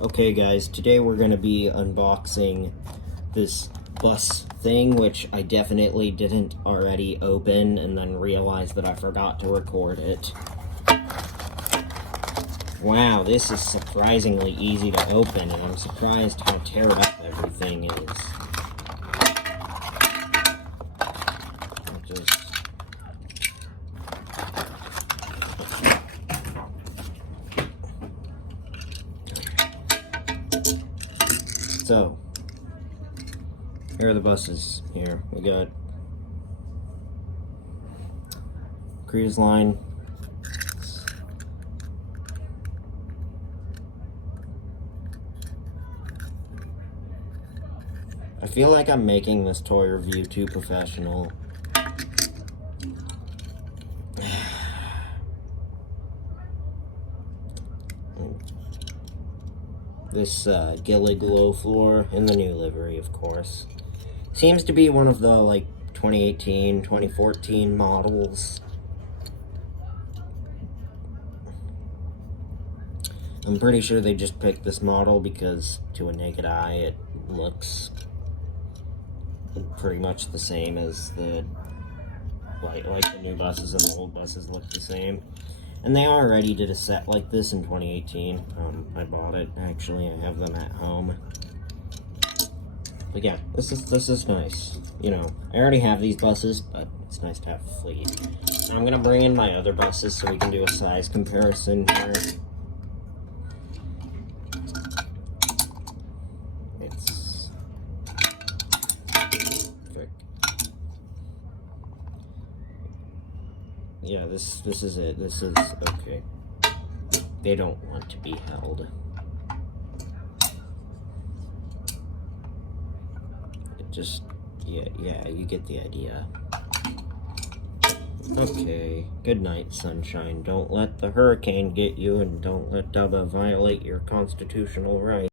Okay guys, today we're going to be unboxing this bus thing, which I definitely didn't already open and then realized that I forgot to record it. Wow, this is surprisingly easy to open, and I'm surprised how teared up everything is. So, here are the buses. Here, we got Cruise Line. I feel like I'm making this toy review too professional. This Gillig Glow floor in the new livery, of course. Seems to be one of the, like, 2018, 2014 models. I'm pretty sure they just picked this model because, to a naked eye, it looks pretty much the same as the, like the new buses and the old buses look the same. And they already did a set like this in 2018. I bought it, actually. I have them at home. But yeah, this is nice. You know, I already have these buses, but it's nice to have a fleet. I'm gonna bring in my other buses so we can do a size comparison here. It's perfect. Yeah, this is it. This is okay. They don't want to be held. It just, yeah, you get the idea. Okay, good night, sunshine. Don't let the hurricane get you, and don't let Dubba violate your constitutional rights.